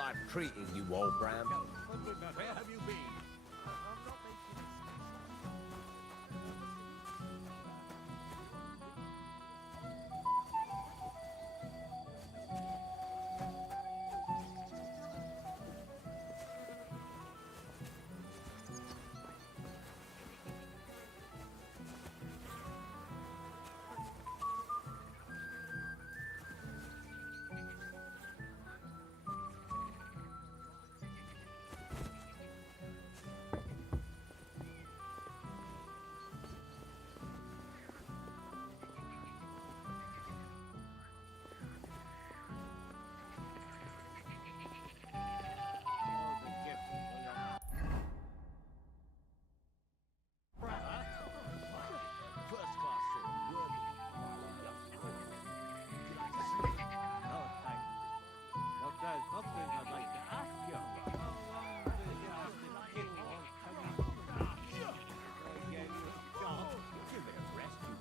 life treating you, old Bram? Where have you been?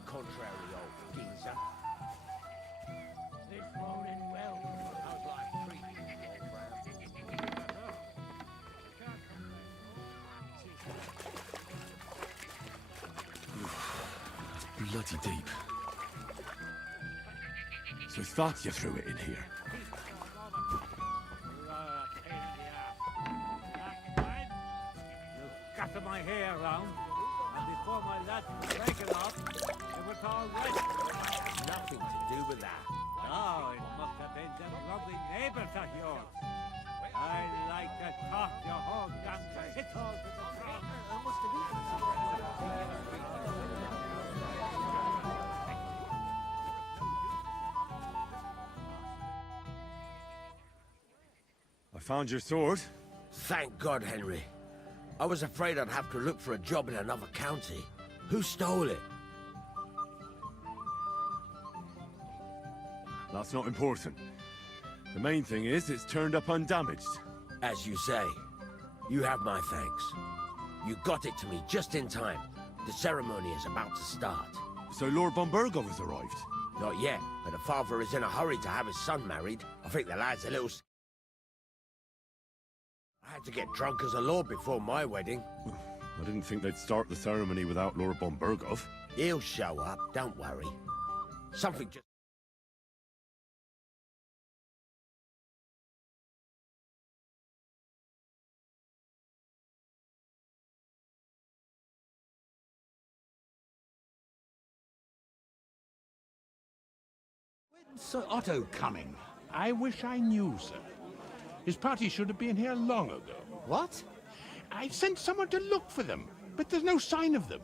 Contrary old geezer. This morning, well, How's life treating you, old Bram? Bloody deep. So thought you threw it in here. scatter my hair round, and before my lads break it off, it was all right. Nothing to do with that. Oh, it must have been them lovely neighbours of yours. I like to talk your whole damn shithole to the ground. I found your sword. Thank God, Henry. I was afraid I'd have to look for a job in another county. Who stole it? That's not important. The main thing is it's turned up undamaged. As you say, you have my thanks. You got it to me just in time. The ceremony is about to start. So Lord Bombergo has arrived. Not yet, but the father is in a hurry to have his son married. I think the lad's a little... I had to get drunk as a lord before my wedding. I didn't think they'd start the ceremony without Lord Bombergov. He'll show up, don't worry. Something just... When's Sir Otto coming? I wish I knew, sir. His party should have been here long ago. What? I've sent someone to look for them, but there's no sign of them.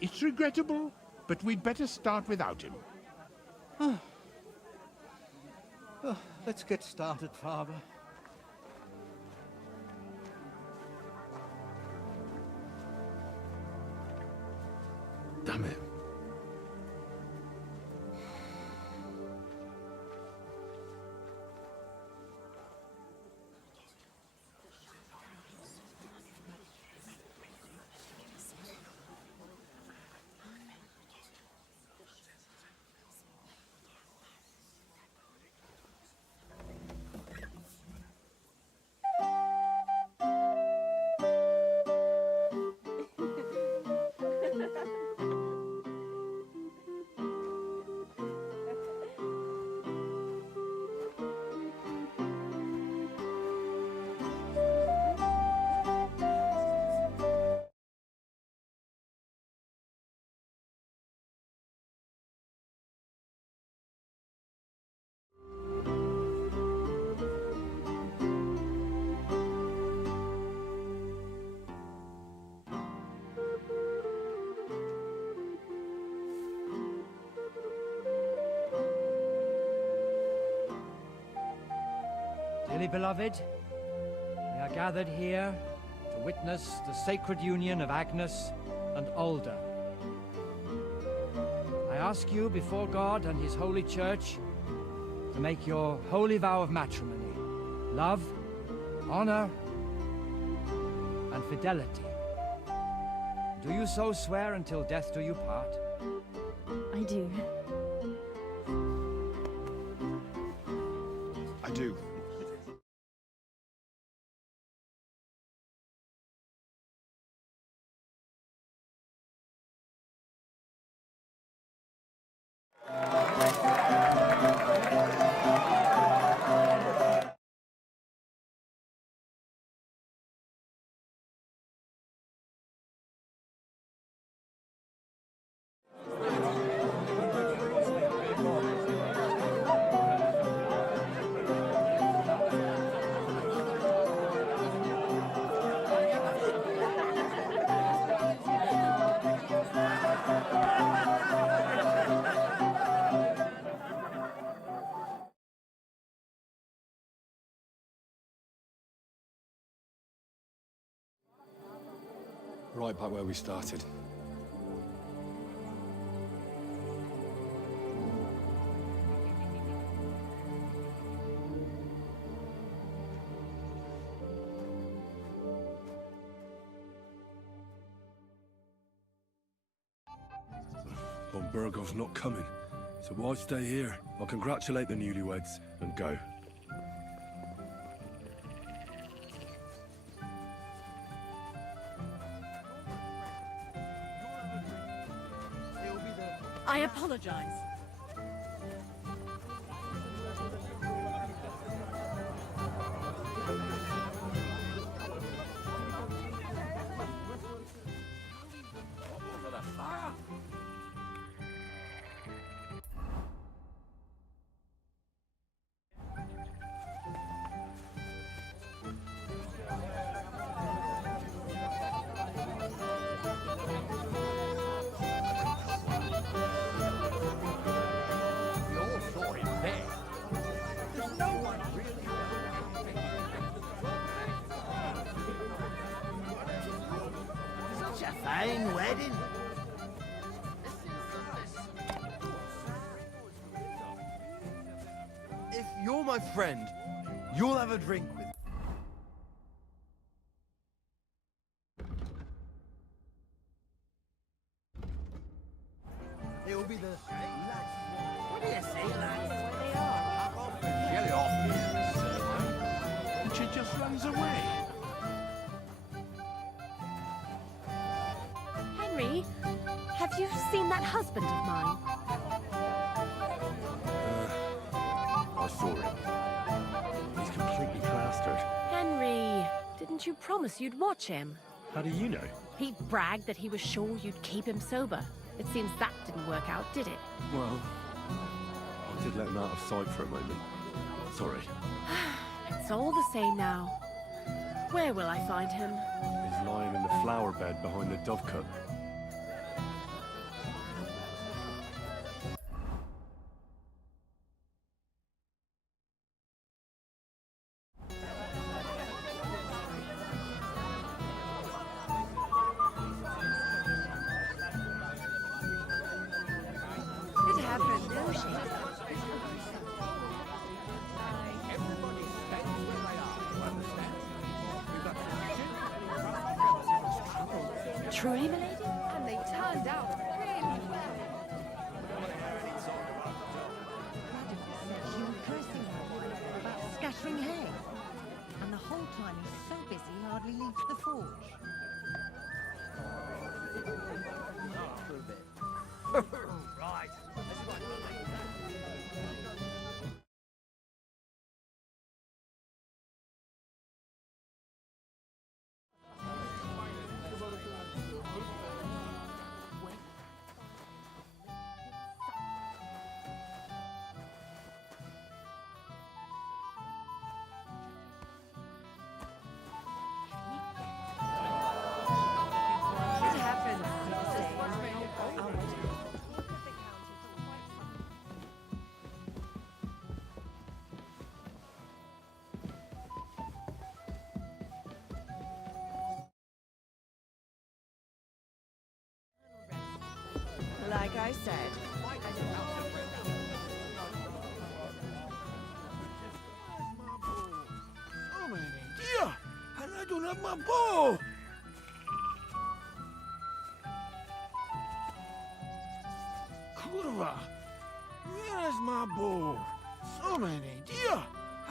It's regrettable, but we'd better start without him. Oh, let's get started, Father. Damn it. Dearly beloved, we are gathered here to witness the sacred union of Agnes and Alda. I ask you before God and His holy church to make your holy vow of matrimony, love, honor, and fidelity. Do you so swear until death do you part? I do. I do. Right back where we started. Von Burgov's not coming, so why stay here? I'll congratulate the newlyweds and go. I apologize. Such a fine wedding. If you're my friend, you'll have a drink with me. It'll be the lads. What do you say, lads? Get off here, sir. And she just runs away. Henry, have you seen that husband of mine? I saw him. He's completely plastered. Henry, didn't you promise you'd watch him? How do you know? He bragged that he was sure you'd keep him sober. It seems that didn't work out, did it? Well, I did let him out of sight for a moment. Sorry. It's all the same now. Where will I find him? He's lying in the flower bed behind the dovecote. It happened, no shame. Truly, milady? And they turned out really well. She was cursing her about scattering hay. And the whole time he's so busy he hardly leaves the forge. Right. It happened, no shame. Like I said, Oh, my dear! And I don't have my bow! Kurva! Where is my bow? So many deer!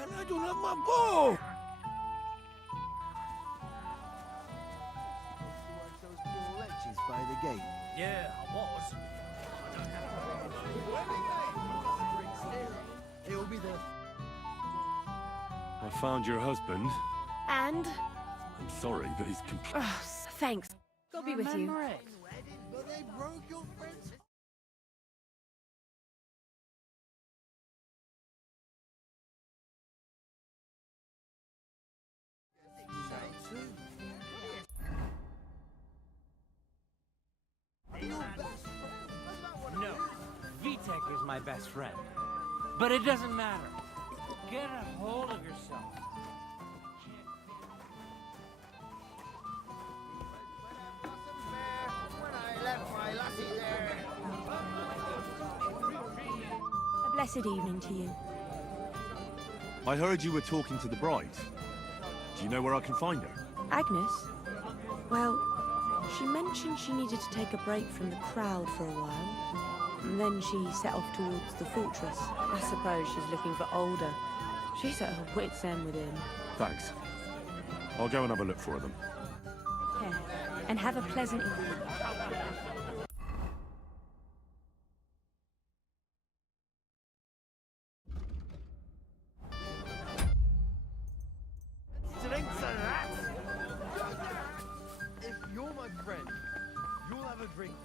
And I don't have my bow! Those poor wretches by the gate. Yeah, I was. It'll be the... I found your husband. And? I'm sorry, but he's completely... Thanks. God be with you. But they broke your friend's... No, Vitek is my best friend. But it doesn't matter. Get a hold of yourself. blessed evening to you. I heard you were talking to the bride. Do you know where I can find her? Agnes? Well, she mentioned she needed to take a break from the crowd for a while. And then she set off towards the fortress. I suppose she's looking for Older. She's at her wit's end with him. Thanks. I'll go and have a look for them. Care. And have a pleasant evening. Drinks a rat! If you're my friend, you'll have a drink.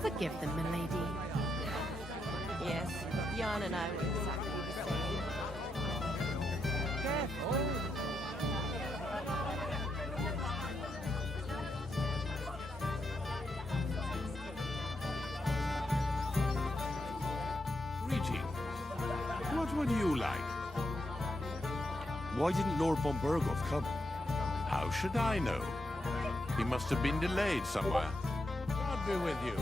Forgive them, milady. Yes, Jan and I were exactly the same. Careful! Greetings. What would you like? Why didn't Lord von Berghoff come? How should I know? He must have been delayed somewhere. God be with you.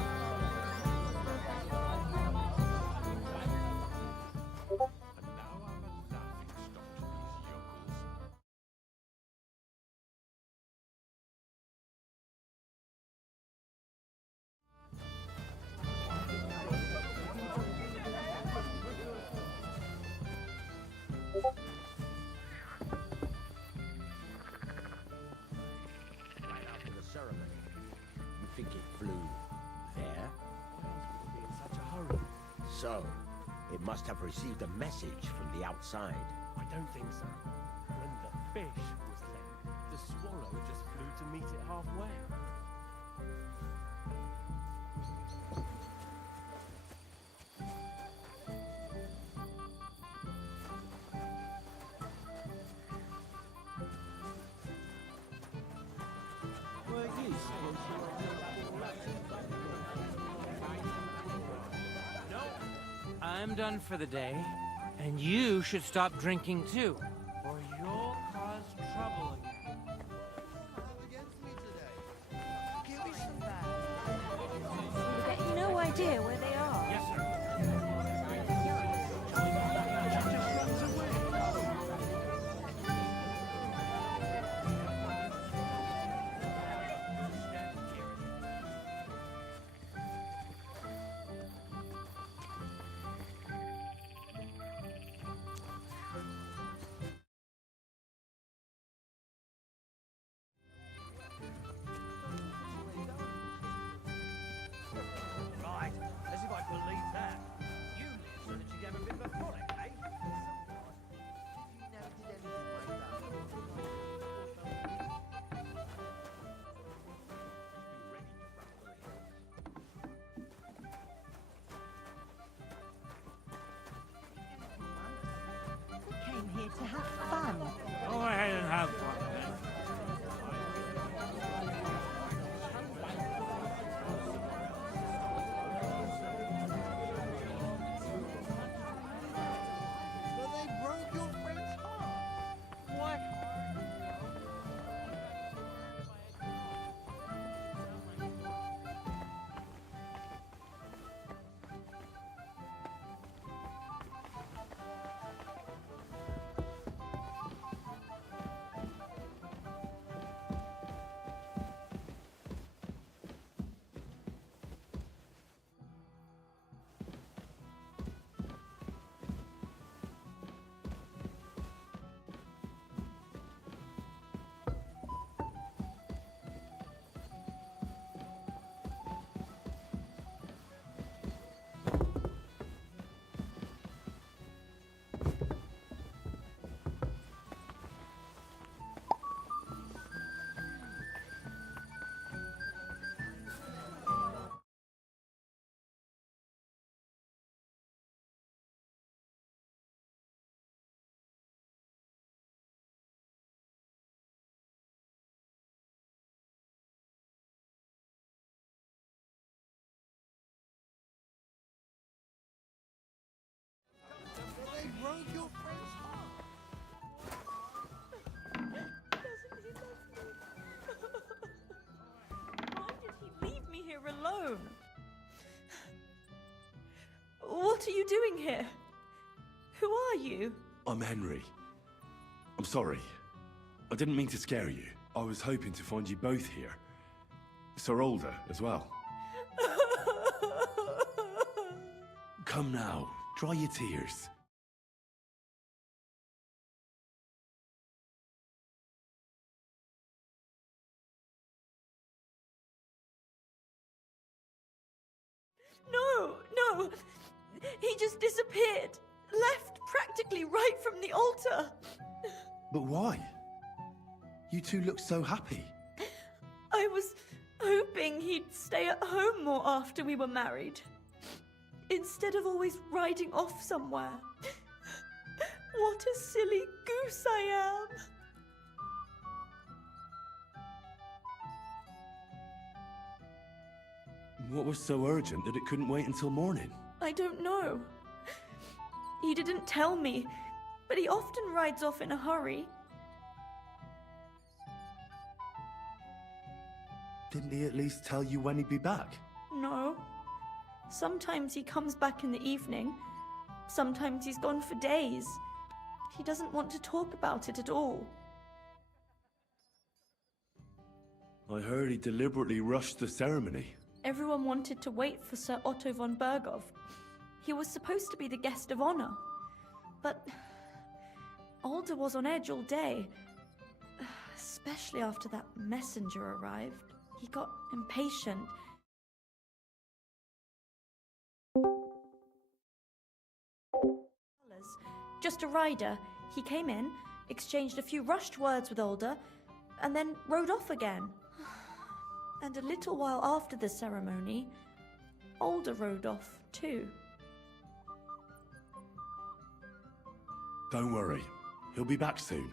Right after the ceremony. You think it flew there? In such a hurry. So, it must have received a message from the outside. I don't think so. When the fish was sent, the swallow just flew to meet it halfway. I'm done for the day, and you should stop drinking too, or you'll cause trouble again. Against me today. Give me some back. We've got no idea where they are. Yes, sir. What are you doing here? Who are you? I'm Henry. I'm sorry. I didn't mean to scare you. I was hoping to find you both here. Sir Older as well. Come now, dry your tears. No! He just disappeared. Left practically right from the altar. But why? You two look so happy. I was hoping he'd stay at home more after we were married. Instead of always riding off somewhere. What a silly goose I am. What was so urgent that it couldn't wait until morning? I don't know. He didn't tell me, but he often rides off in a hurry. Didn't he at least tell you when he'd be back? No. Sometimes he comes back in the evening. Sometimes he's gone for days. He doesn't want to talk about it at all. I heard he deliberately rushed the ceremony. Everyone wanted to wait for Sir Otto von Bergov. He was supposed to be the guest of honor. But Alder was on edge all day. Especially after that messenger arrived. He got impatient. Just a rider. He came in, exchanged a few rushed words with Alder, and then rode off again. And a little while after the ceremony, Alder rode off too. Don't worry, he'll be back soon.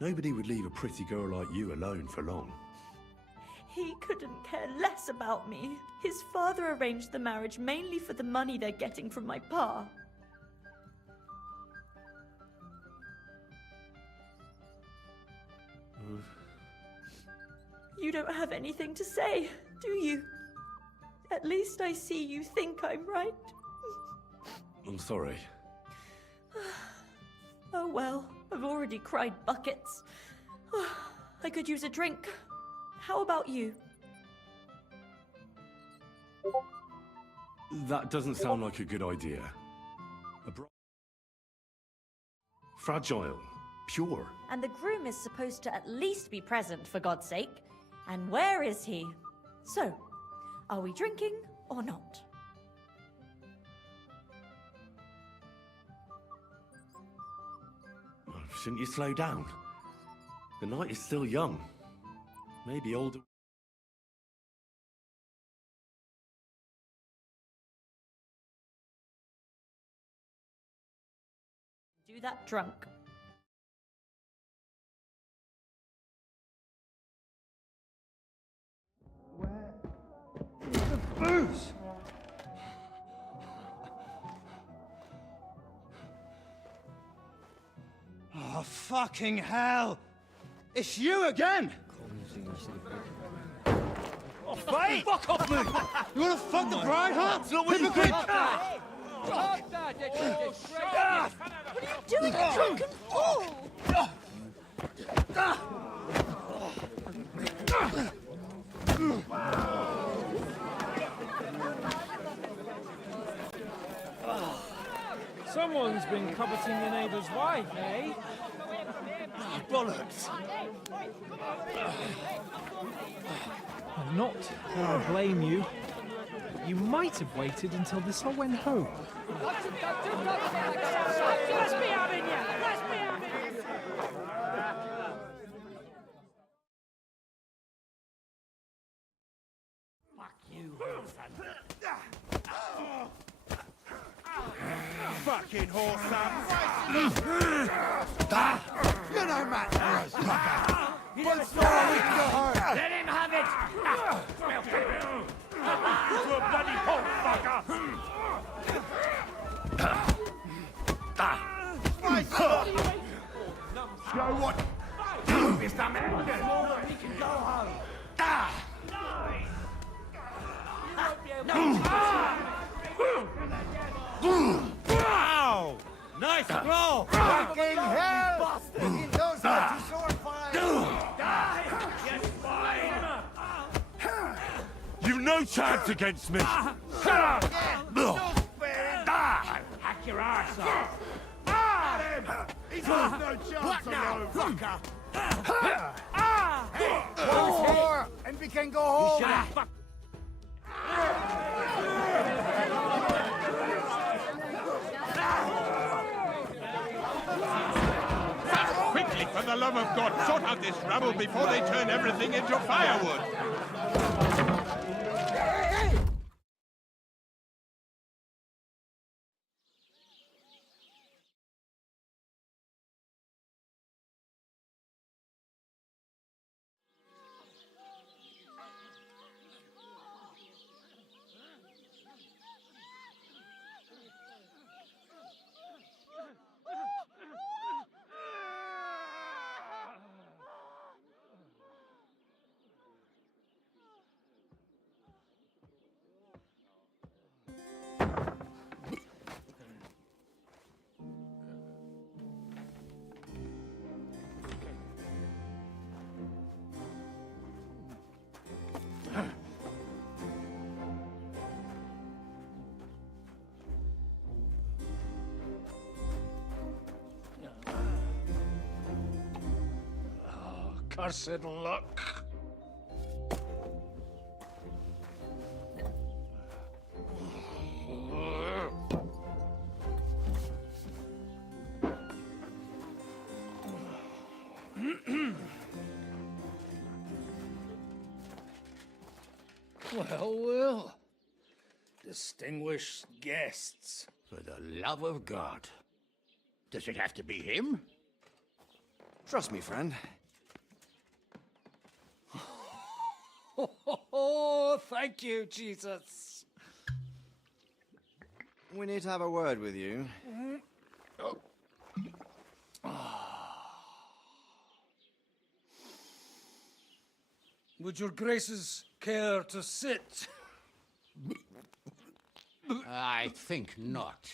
Nobody would leave a pretty girl like you alone for long. He couldn't care less about me. His father arranged the marriage mainly for the money they're getting from my pa. You don't have anything to say, do you? At least I see you think I'm right. I'm sorry. Oh well, I've already cried buckets. I could use a drink. How about you? That doesn't sound like a good idea. Fragile, pure. And the groom is supposed to at least be present, for God's sake. And where is he? So, are we drinking or not? Shouldn't you slow down? The night is still young. Maybe older. Do that drunk. Booze! Oh, fucking hell! It's you again! Oh, fight! Fuck off me! You wanna fuck the bride, huh? It's not what you think! Stop that! What are you doing, you drunken fool? Someone's been coveting your neighbour's wife, eh? Oh, bollocks! I'm not going to blame you. You might have waited until this all went home. Let's be having you! Let's be having you! Fuck you, Wilson. Fucking horse, you know, Matt. One story, we can go home. Let him have it! You a bloody horse, fucker! Go what? Mr. Mendes! We can go home. Christ, bro! Fucking hell! He knows how to sword fight! Die, you swine! You've no chance against me! Shut up! Hack your arse off! He's got no chance What now, fucker? Once more, and we can go home! Fuck! Quickly, for the love of God, sort out this rabble before they turn everything into firewood! Cursed luck. Well. Distinguished guests. For the love of God. Does it have to be him? Trust me, friend. Oh, thank you, Jesus. We need to have a word with you. Would your graces care to sit? I think not.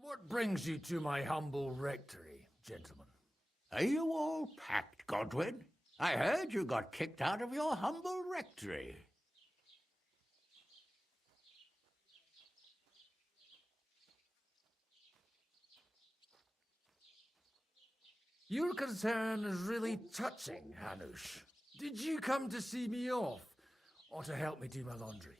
What brings you to my humble rectory, gentlemen? Are you all packed, Godwin? I heard you got kicked out of your humble rectory. Your concern is really touching, Hanush. Did you come to see me off, or to help me do my laundry?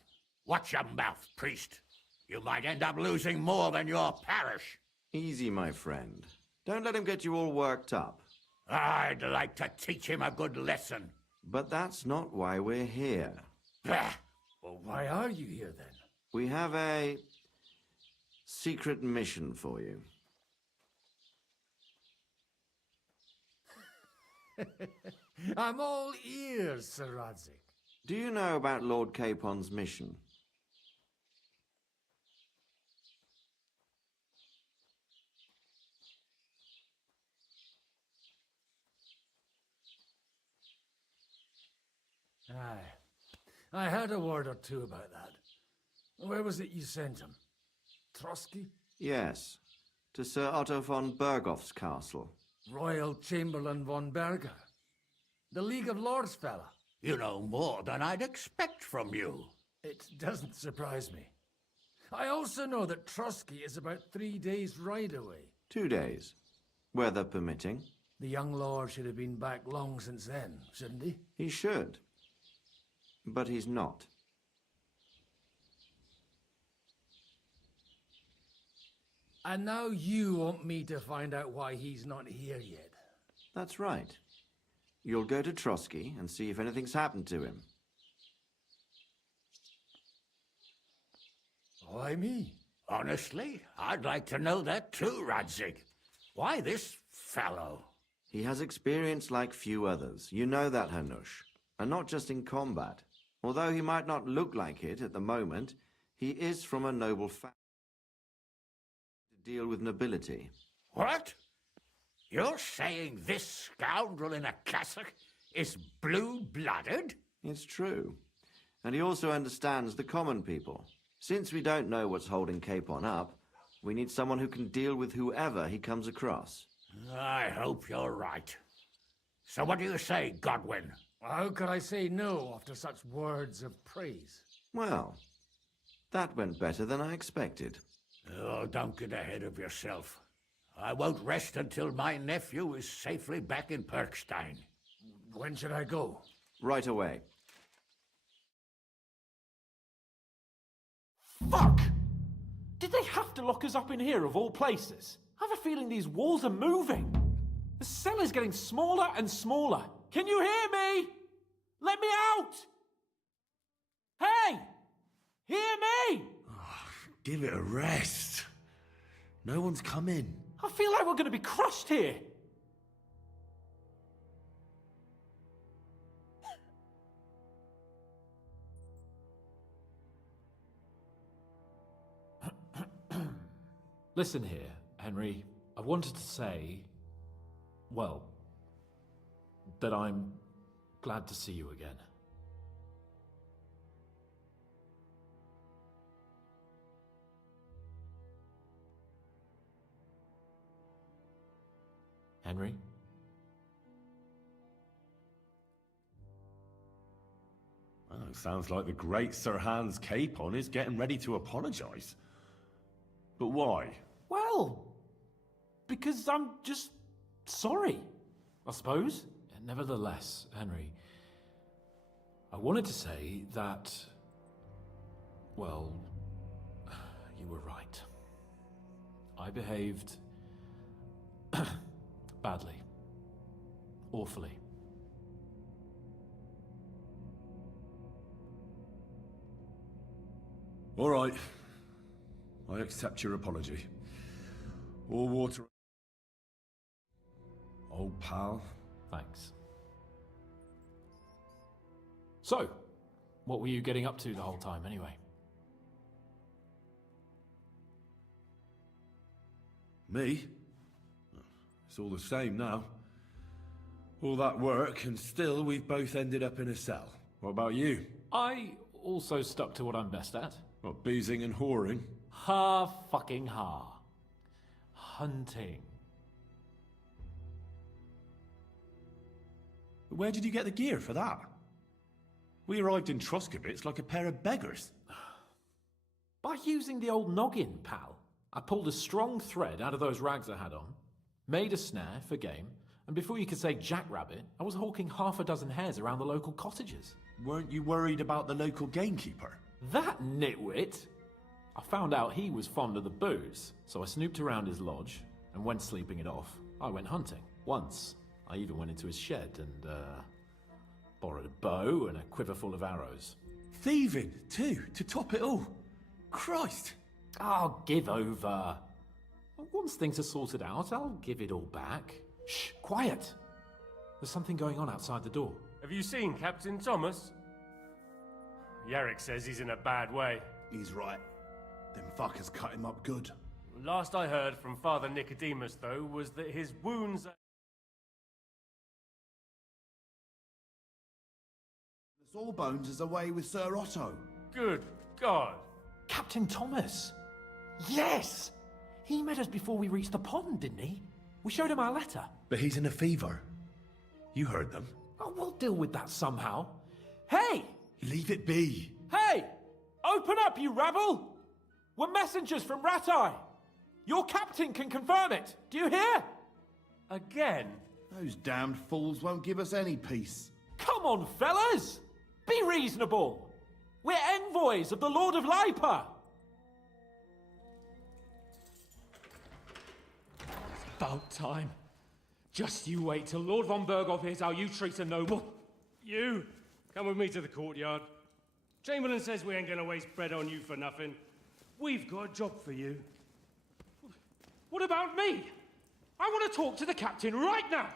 Watch your mouth, priest. You might end up losing more than your parish. Easy, my friend. Don't let him get you all worked up. I'd like to teach him a good lesson. But that's not why we're here. Well, why are you here, then? We have a secret mission for you. I'm all ears, Sir Radzik. Do you know about Lord Capon's mission? Aye. I heard a word or two about that. Where was it you sent him? Trotsky? Yes, to Sir Otto von Bergoff's castle. Royal Chamberlain von Berger. The League of Lords fella. You know more than I'd expect from you. It doesn't surprise me. I also know that Trotsky is about 3 days' ride away. 2 days, weather permitting. The young lord should have been back long since then, shouldn't he? He should. But he's not. And now you want me to find out why he's not here yet. That's right. You'll go to Trotsky and see if anything's happened to him. Why me? Honestly, I'd like to know that too, Radzik. Why this fellow? He has experience like few others. You know that, Hanush. And not just in combat. Although he might not look like it at the moment, he is from a noble family. To deal with nobility. What? You're saying this scoundrel in a cassock is blue-blooded? It's true. And he also understands the common people. Since we don't know what's holding Capon up, we need someone who can deal with whoever he comes across. I hope you're right. So what do you say, Godwin? How could I say no after such words of praise? Well, that went better than I expected. Oh, don't get ahead of yourself. I won't rest until my nephew is safely back in Perkstein. When should I go? Right away. Fuck! Did they have to lock us up in here of all places? I have a feeling these walls are moving. The cell is getting smaller and smaller. Can you hear me? Let me out! Hey! Hear me! Give it a rest. No one's come in. I feel like we're going to be crushed here. Listen here, Henry. I wanted to say, well, that I'm glad to see you again. Henry? Oh, sounds like the great Sir Hans Capon is getting ready to apologise. But why? Well, because I'm just sorry, I suppose. Nevertheless, Henry, I wanted to say that, well, you were right. I behaved badly. Awfully. All right. I accept your apology. All water... Old pal. Thanks. So, what were you getting up to the whole time, anyway? Me? It's all the same now. All that work, and still we've both ended up in a cell. What about you? I also stuck to what I'm best at. What, boozing and whoring? Fucking hunting. Where did you get the gear for that? We arrived in Troskowitz like a pair of beggars. By using the old noggin, pal. I pulled a strong thread out of those rags I had on, made a snare for game, and before you could say jackrabbit, I was hawking half a dozen hares around the local cottages. Weren't you worried about the local gamekeeper? That nitwit! I found out he was fond of the booze, so I snooped around his lodge, and when sleeping it off, I went hunting. Once, I even went into his shed and, borrowed a bow and a quiver full of arrows. Thieving, too, to top it all. Christ! Oh, give over. Once things are sorted out, I'll give it all back. Shh, quiet! There's something going on outside the door. Have you seen Captain Thomas? Yarrick says he's in a bad way. He's right. Them fuckers cut him up good. Last I heard from Father Nicodemus, though, was that his wounds are... The Sawbones is away with Sir Otto. Good God. Captain Thomas! Yes! He met us before we reached the pond, didn't he? We showed him our letter. But he's in a fever. You heard them. Oh, we'll deal with that somehow. Hey! Leave it be. Hey! Open up, you rabble! We're messengers from Ratai. Your captain can confirm it. Do you hear? Again? Those damned fools won't give us any peace. Come on, fellas! Be reasonable. We're envoys of the Lord of Lipa. It's about time. Just you wait till Lord von Berghoff hears how you treat a noble. You, come with me to the courtyard. Chamberlain says we ain't gonna waste bread on you for nothing. We've got a job for you. What about me? I want to talk to the captain right now.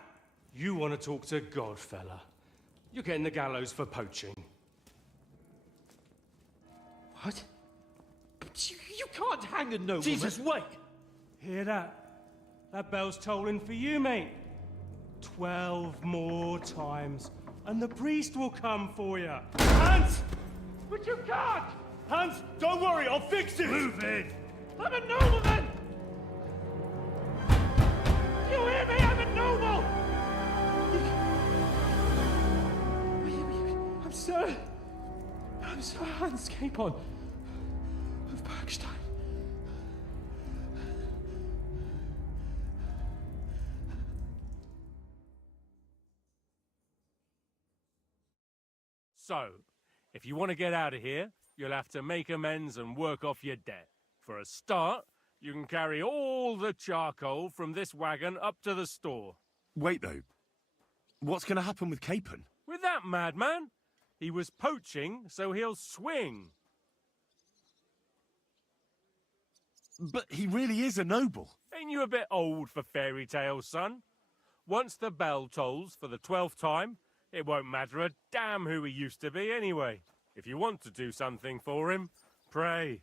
You want to talk to God, fella. You're getting the gallows for poaching. What? But you can't hang a nobleman. Jesus, wait! Hear that? That bell's tolling for you, mate. 12 more times, and the priest will come for you. Hans! But you can't! Hans, don't worry, I'll fix it! Move in! I'm a nobleman! You hear me? I'm a noble! I'm Sir Hans Capon of Bergstein. So, if you want to get out of here, you'll have to make amends and work off your debt. For a start, you can carry all the charcoal from this wagon up to the store. Wait, though. What's going to happen with Capon? With that madman? He was poaching, so he'll swing. But he really is a noble. Ain't you a bit old for fairy tales, son? Once the bell tolls for the 12th time, it won't matter a damn who he used to be anyway. If you want to do something for him, pray.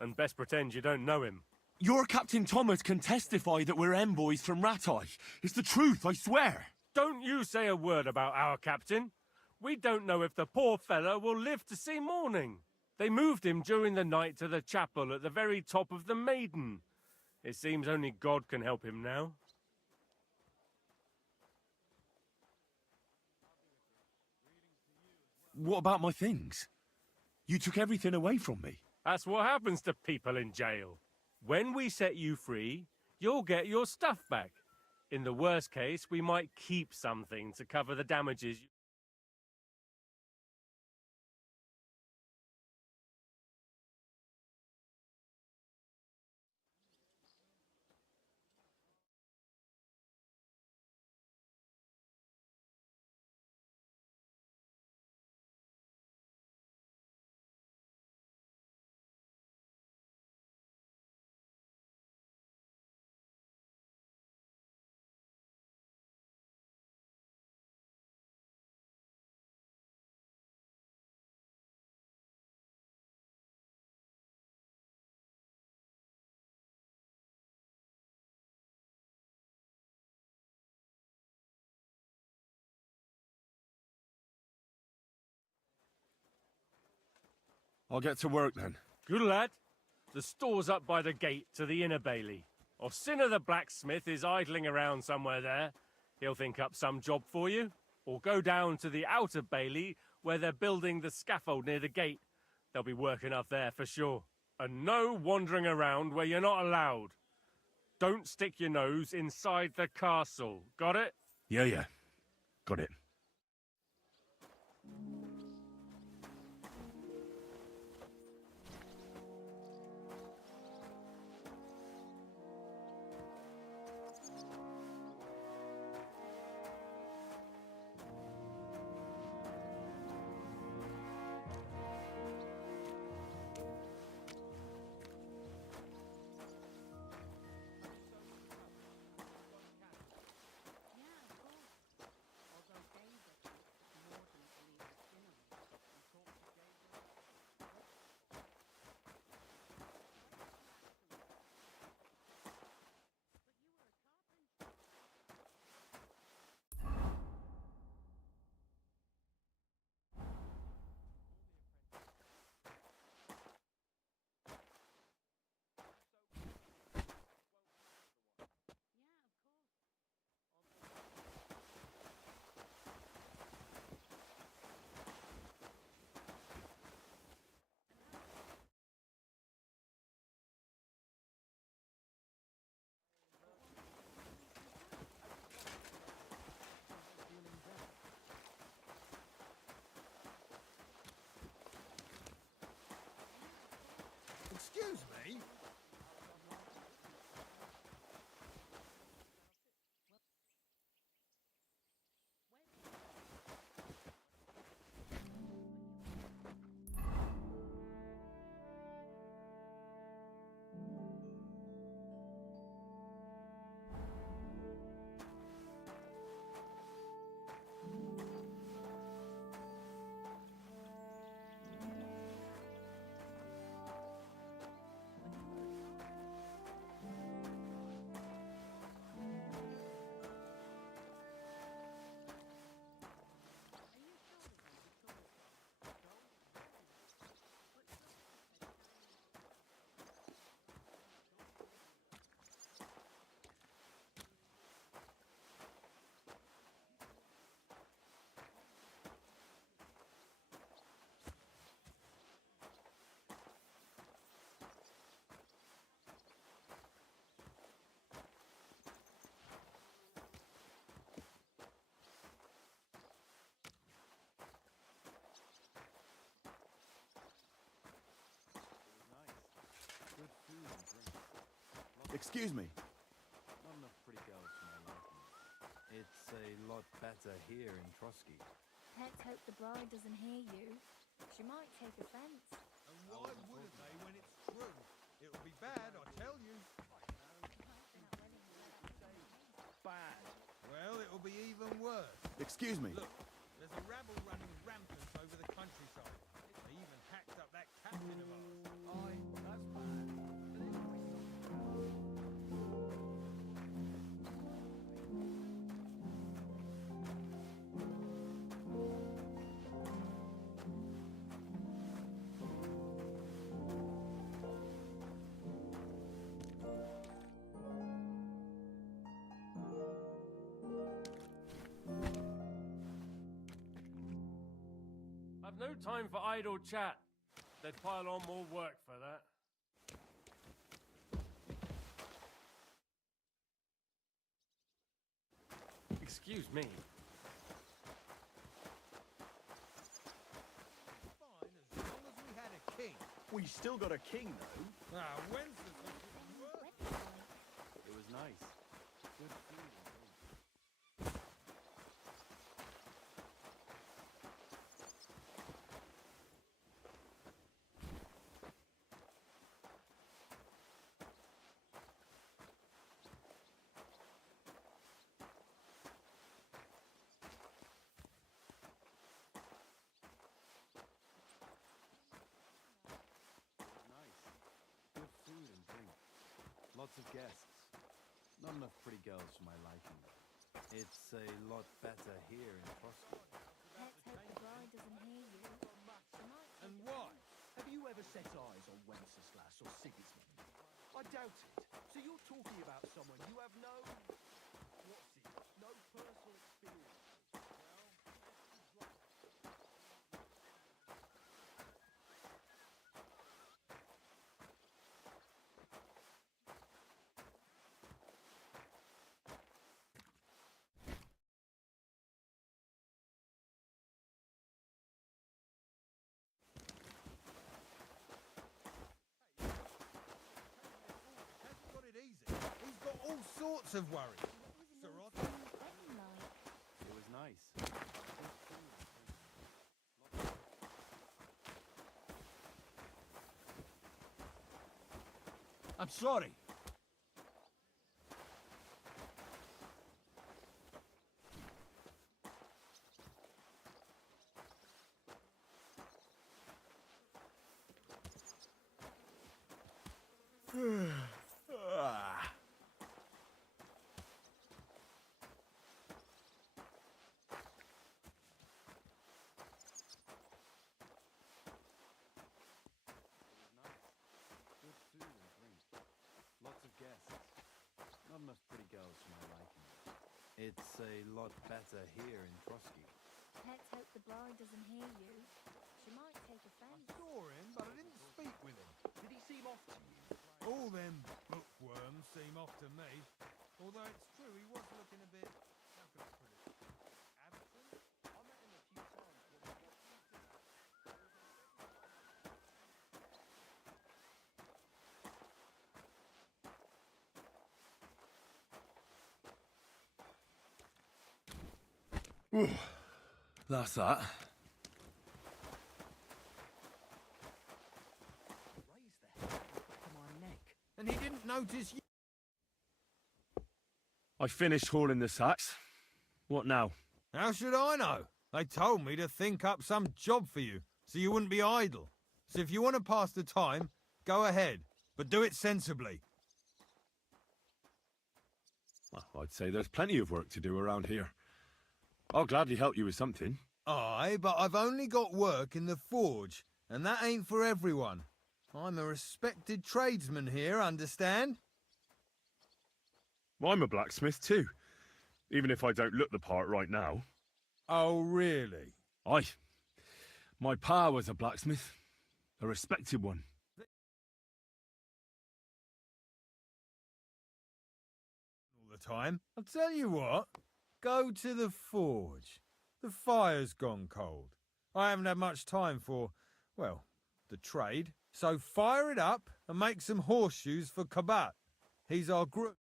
And best pretend you don't know him. Your Captain Thomas can testify that we're envoys from Rattay. It's the truth, I swear. Don't you say a word about our captain. We don't know if the poor fellow will live to see morning. They moved him during the night to the chapel at the very top of the Maiden. It seems only God can help him now. What about my things? You took everything away from me. That's what happens to people in jail. When we set you free, you'll get your stuff back. In the worst case, we might keep something to cover the damages. I'll get to work then. Good lad. The store's up by the gate to the inner bailey. Orsina the blacksmith is idling around somewhere there. He'll think up some job for you. Or go down to the outer bailey where they're building the scaffold near the gate. They'll be working up there for sure. And no wandering around where you're not allowed. Don't stick your nose inside the castle. Got it? Yeah. Got it. Excuse me. Not enough pretty girls for my liking. It's a lot better here in Trotsky. Let's hope the bride doesn't hear you. She might take offense. And why wouldn't they when it's true? It'll be bad, I tell you. Bad. Well, it'll be even worse. Excuse me. Look, there's a rabble running rampant over the countryside. They even hacked up that captain of ours. That's bad. I've no time for idle chat. They'd pile on more work for that. Excuse me. Fine, as long as we had a king. We still got a king, though. Ah, when's the work? It was nice. Good food. Lots of guests. Not enough pretty girls for my liking. It's a lot better here in Trotsky. Let's hope the bride doesn't hear you. She might take And why? Have you ever set eyes on Wenceslas or Sigismund? I doubt it. So you're talking about someone you have no... What's it? No personal experience. He's got all sorts of worries. Sir Otto. It was nice. I'm sorry. Good food and drink. Lots of guests. Not enough pretty girls for my liking. It's a lot better here in Trotsky. Let's hope the bride doesn't hear you. She might take offense. I saw him, but I didn't speak with him. Did he seem off to you? All them bookworms seem off to me. Although it's true, he was looking a bit, how can I put it, absent? I met him a few times when I got used to that. That's that. Raise the hair to my neck. And he didn't notice you. I finished hauling the sacks. What now? How should I know? They told me to think up some job for you, so you wouldn't be idle. So if you want to pass the time, go ahead, but do it sensibly. Well, I'd say there's plenty of work to do around here. I'll gladly help you with something. Aye, but I've only got work in the forge, and that ain't for everyone. I'm a respected tradesman here, understand? Well, I'm a blacksmith too, even if I don't look the part right now. Oh, really? Aye. My pa was a blacksmith, a respected one. All the time. I'll tell you what, go to the forge. The fire's gone cold. I haven't had much time for, well, the trade. So fire it up and make some horseshoes for Kabat. He's our group.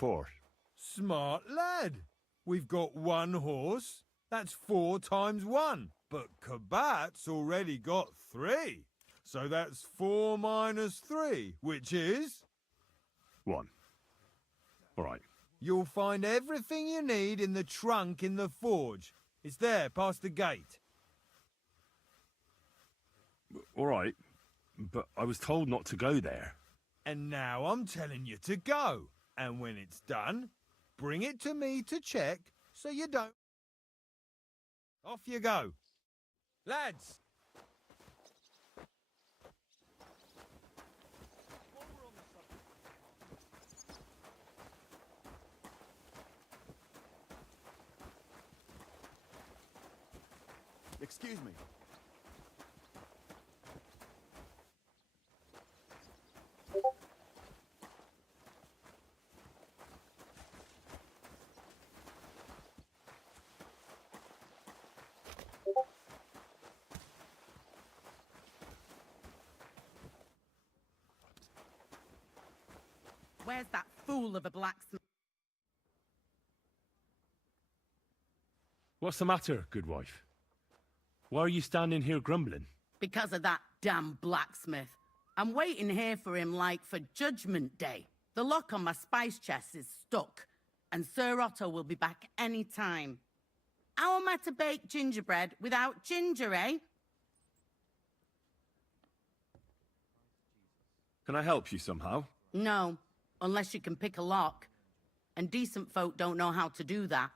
Four. Smart lad. We've got one horse. That's 4 times 1. But Kabat's already got 3. So that's 4 minus 3, which is... 1. All right. You'll find everything you need in the trunk in the forge. It's there, past the gate. All right. But I was told not to go there. And now I'm telling you to go. And when it's done, bring it to me to check so you don't... Off you go. Lads! Excuse me. Where's that fool of a blacksmith? What's the matter, good wife? Why are you standing here grumbling? Because of that damn blacksmith. I'm waiting here for him like for Judgment Day. The lock on my spice chest is stuck, and Sir Otto will be back any time. How am I to bake gingerbread without ginger, eh? Can I help you somehow? No, unless you can pick a lock. And decent folk don't know how to do that.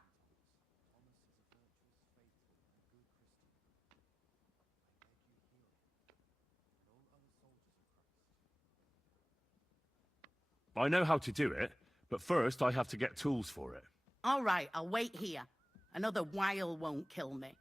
I know how to do it, but first I have to get tools for it. All right, I'll wait here. Another while won't kill me.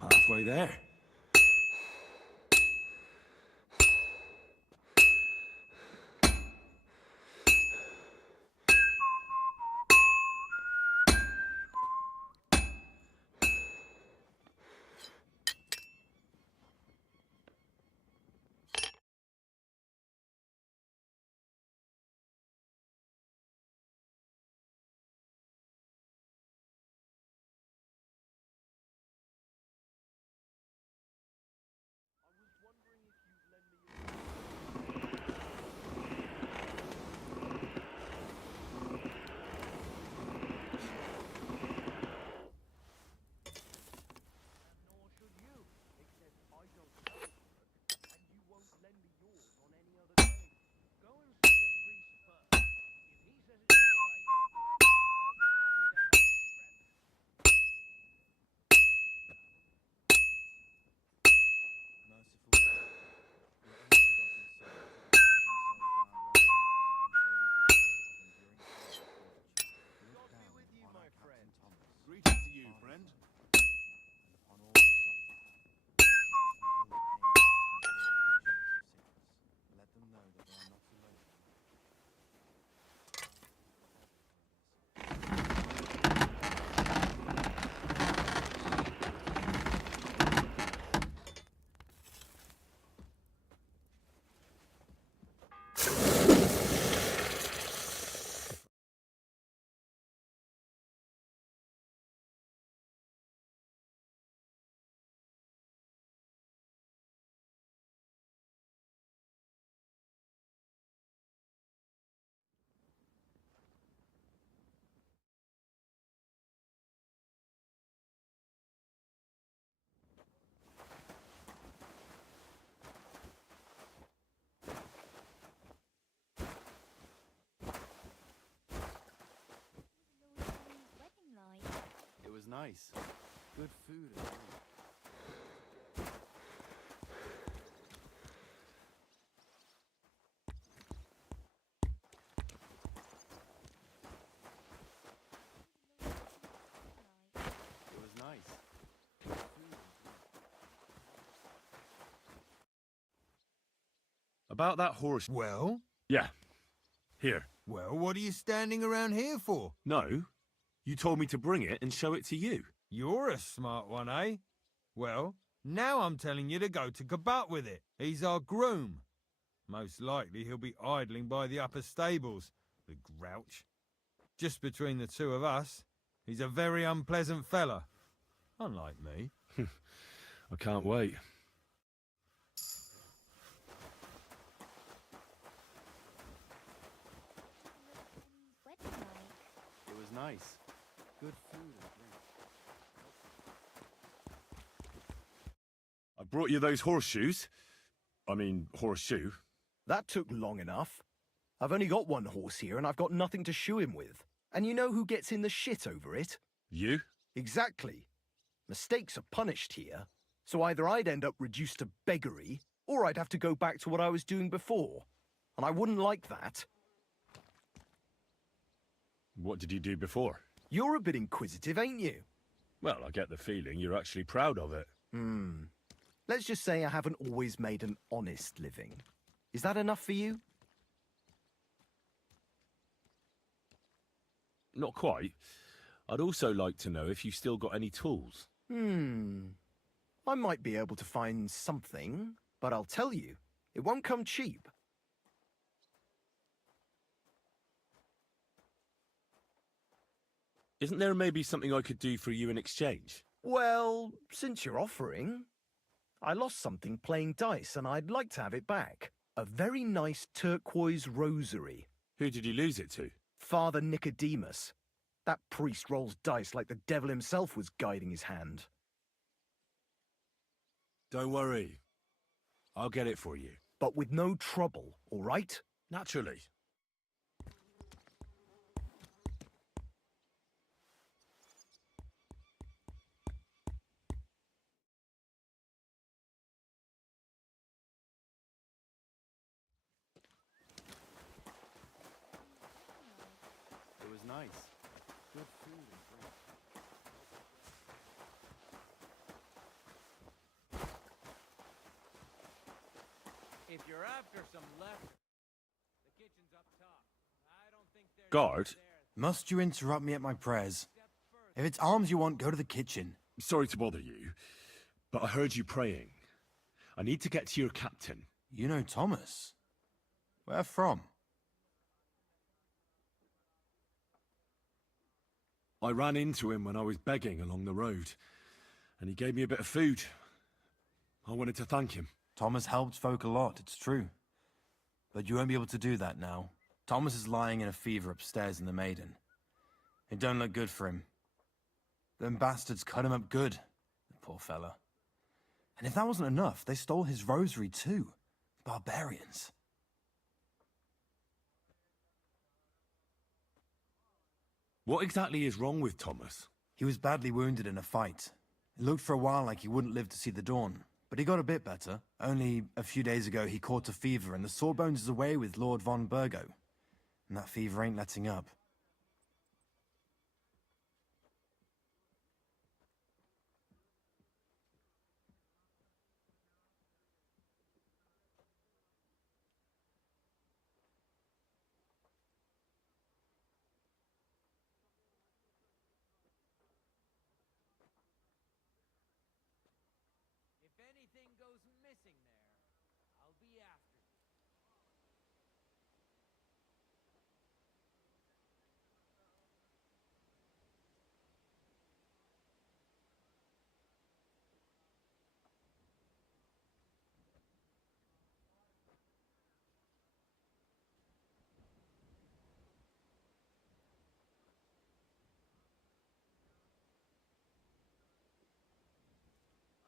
Halfway there. Greetings to you, friend. It was nice. Good food as well. It was nice. Good food as well. About that horse... Well? Yeah. Here. Well, what are you standing around here for? No. You told me to bring it and show it to you. You're a smart one, eh? Well, now I'm telling you to go to Kabat with it. He's our groom. Most likely he'll be idling by the upper stables, the grouch. Just between the two of us, he's a very unpleasant fella. Unlike me. I can't wait. It was nice. Good food and drink. I brought you those horseshoes. I mean, horseshoe. That took long enough. I've only got one horse here and I've got nothing to shoe him with. And you know who gets in the shit over it? You? Exactly. Mistakes are punished here, so either I'd end up reduced to beggary, or I'd have to go back to what I was doing before. And I wouldn't like that. What did you do before? You're a bit inquisitive, ain't you? Well, I get the feeling you're actually proud of it. Let's just say I haven't always made an honest living. Is that enough for you? Not quite. I'd also like to know if you've still got any tools. I might be able to find something, but I'll tell you, it won't come cheap. Isn't there maybe something I could do for you in exchange? Well, since you're offering, I lost something playing dice and I'd like to have it back. A very nice turquoise rosary. Who did you lose it to? Father Nicodemus. That priest rolls dice like the devil himself was guiding his hand. Don't worry. I'll get it for you. But with no trouble, all right? Naturally. It was nice. Good food and drink. If you're after some left, the kitchen's up top. I don't think there's Guard? Must you interrupt me at my prayers? If it's alms you want, go to the kitchen. Sorry to bother you, but I heard you praying. I need to get to your captain. You know Thomas? Where from? I ran into him when I was begging along the road, and he gave me a bit of food. I wanted to thank him. Thomas helped folk a lot, it's true. But you won't be able to do that now. Thomas is lying in a fever upstairs in the Maiden. It don't look good for him. Them bastards cut him up good, the poor fella. And if that wasn't enough, they stole his rosary too. Barbarians. What exactly is wrong with Thomas? He was badly wounded in a fight. It looked for a while like he wouldn't live to see the dawn. But he got a bit better. Only a few days ago he caught a fever and the Sawbones is away with Lord von Burgo. And that fever ain't letting up. If anything goes missing there, I'll be after you.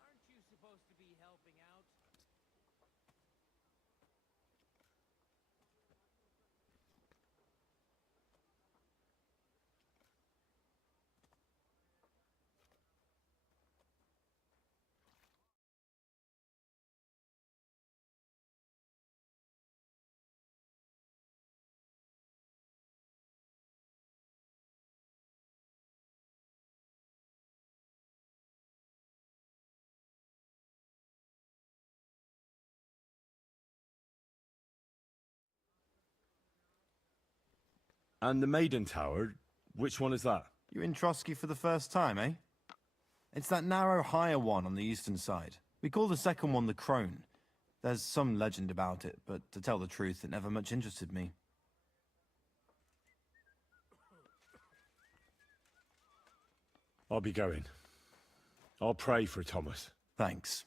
Aren't you supposed to be helping out? And the Maiden Tower, which one is that? You're in Trotsky for the first time, eh? It's that narrow, higher one on the eastern side. We call the second one the Crone. There's some legend about it, but to tell the truth, it never much interested me. I'll be going. I'll pray for Thomas. Thanks.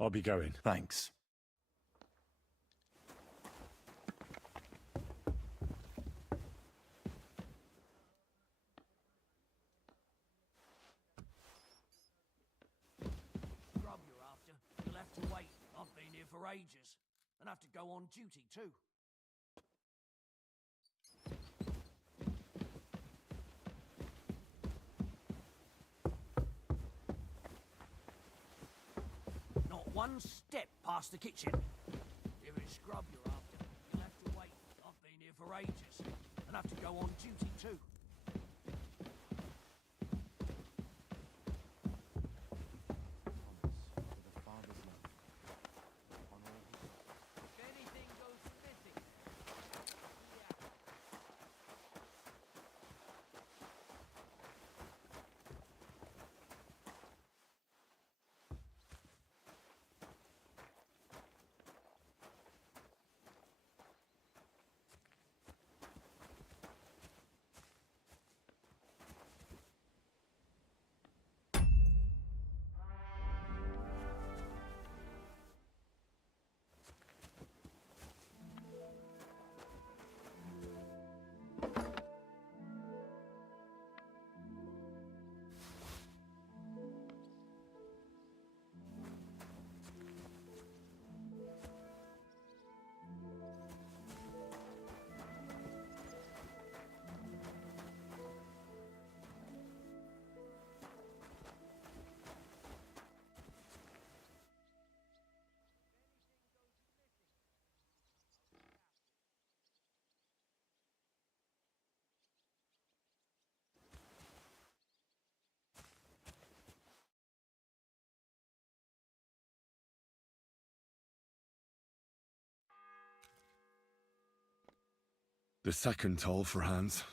I'll be going. Thanks. Grub you're after. You'll have to wait. I've been here for ages. And have to go on duty too. Not one step past the kitchen. If it's scrub you're after, you'll have to wait. I've been here for ages. And have to go on duty too. The second toll for Hans.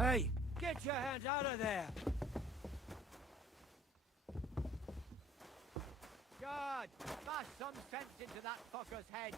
Hey, get your hands out of there! God, bash some sense into that fucker's head!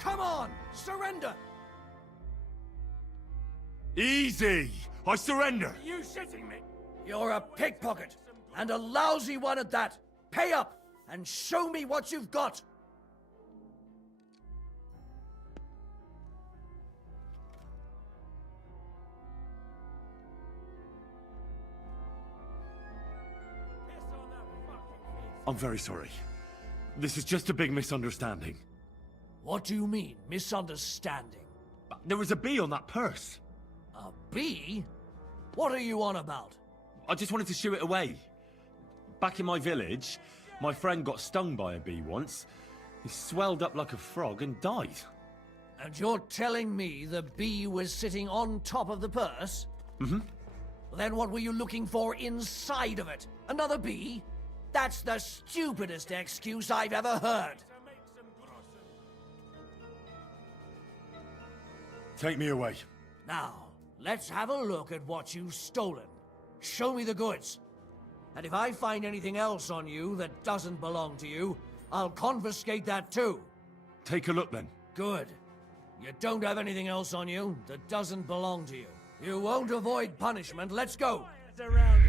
Come on, surrender! Easy! I surrender! Are you shitting me? You're a pickpocket, and a lousy one at that. Pay up, and show me what you've got! I'm very sorry. This is just a big misunderstanding. What do you mean, misunderstanding? There was a bee on that purse. A bee? What are you on about? I just wanted to shoo it away. Back in my village, my friend got stung by a bee once. He swelled up like a frog and died. And you're telling me the bee was sitting on top of the purse? Mm-hmm. Then what were you looking for inside of it? Another bee? That's the stupidest excuse I've ever heard. Take me away. Now, let's have a look at what you've stolen. Show me the goods. And if I find anything else on you that doesn't belong to you, I'll confiscate that too. Take a look then. Good. You don't have anything else on you that doesn't belong to you. You won't avoid punishment. Let's go. Around